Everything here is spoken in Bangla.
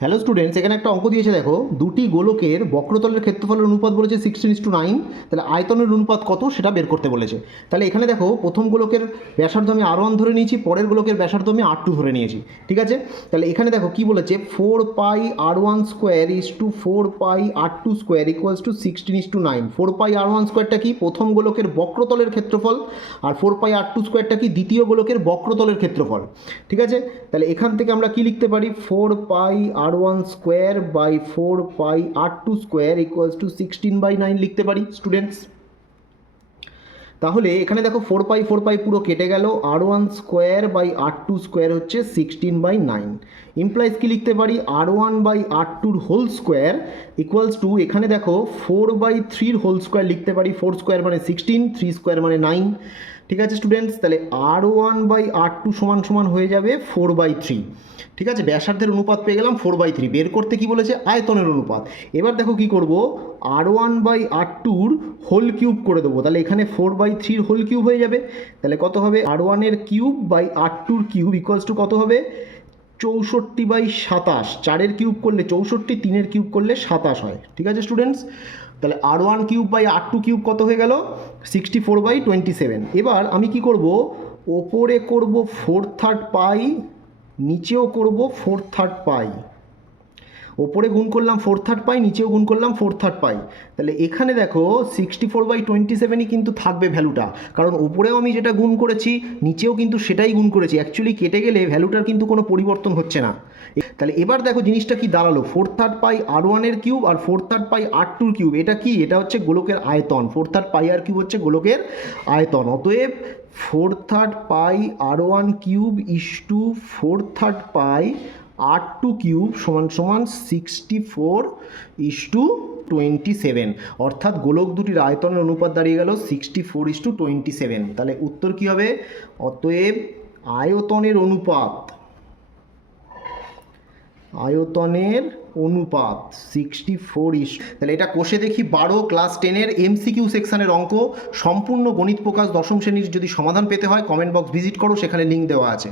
হ্যালো স্টুডেন্টস, এখানে একটা অঙ্ক দিয়েছে দেখো, দুটি গোলকের বক্রতলের ক্ষেত্রফলের অনুপাত বলেছে 16:9। তাহলে আয়তনের অনুপাত কত সেটা বের করতে বলেছে। তাহলে এখানে দেখো, প্রথম গোলকের ব্যাসার্ধ আমি R1 ধরে নিয়েছি, পরের গোলকের ব্যাসার্ধ আমি R2 ধরে নিয়েছি, ঠিক আছে। তাহলে এখানে দেখো কি বলেছে, 4πr1² = 4πr2² = 16:9। 4πr1² কি প্রথম গোলকের বক্রতলের ক্ষেত্রফল, আর 4πr2² কি দ্বিতীয় গোলকের বক্রতলের ক্ষেত্রফল, ঠিক আছে। তাহলে এখান থেকে আমরা কি লিখতে পারি, 4πr1² / 4πr2² = 16/9 লিখতে পারি স্টুডেন্টস। তাহলে এখানে দেখো 4π পুরো কেটে গেল, r1² / r2² হচ্ছে 16/9। ইমপ্লাইজ কি লিখতে পারি, r1/r2² = এখানে দেখো 4/3² লিখতে পারি। 4² মানে 16, 3² মানে 9, ঠিক আছে স্টুডেন্টস। তাহলে r1/r2 সমান হয়ে যাবে 4/3, ঠিক আছে। ব্যাসার্ধের অনুপাত পেয়ে গেলাম 4/3। বের করতে কি বলেছে, আয়তনের অনুপাত। এবার দেখো কি করব, r1/r2 হোল কিউব করে দেবো। তাহলে এখানে 4/3 হোল কিউব হয়ে যাবে। তাহলে কত হবে, r1 cube by r2 cube = কত হবে, 64/27। 4 কিউব করলে 64, 3 কিউব করলে 27 হয়, ঠিক আছে স্টুডেন্টস। তাহলে r1 cube by r2 cube কত হয়ে গেল, 64/27। এবার আমি কি করব, ওপরে করব 4/3 পাই, নিচেও করব 4/3 পাই। ওপরে গুণ করলাম 4/3 পাই, নিচেও গুণ করলাম 4/3 পাই। তাহলে এখানে দেখো 64/27ই কিন্তু থাকবে ভ্যালুটা, কারণ ওপরেও আমি যেটা গুণ করেছি, নিচেও কিন্তু সেটাই গুণ করেছি। অ্যাকচুয়ালি কেটে গেলে ভ্যালুটার কিন্তু কোনো পরিবর্তন হচ্ছে না। তাহলে এবার দেখো জিনিসটা কি দাঁড়ালো, 4/3 পাই r1 কিউব আর 4/3 পাই r2 কিউব। এটা কি, এটা হচ্ছে গোলকের আয়তন। 4/3 পাই r কিউব হচ্ছে গোলকের আয়তন। অতএব 4/3 পাই r1 কিউব = 4/3 পাই r2 কিউব = 64:27। অর্থাৎ গোলক দুটির আয়তনের অনুপাত দাঁড়িয়ে গেল 64:27। তাহলে উত্তর কি হবে, অতএব আয়তনের অনুপাত 64। তাহলে এটা কষে দেখি 12 ক্লাস 10-এর MCQ সেকশনের অঙ্ক। সম্পূর্ণ গণিত প্রকাশ দশম শ্রেণীর যদি সমাধান পেতে হয় কমেন্ট বক্স ভিজিট করো, সেখানে লিঙ্ক দেওয়া আছে।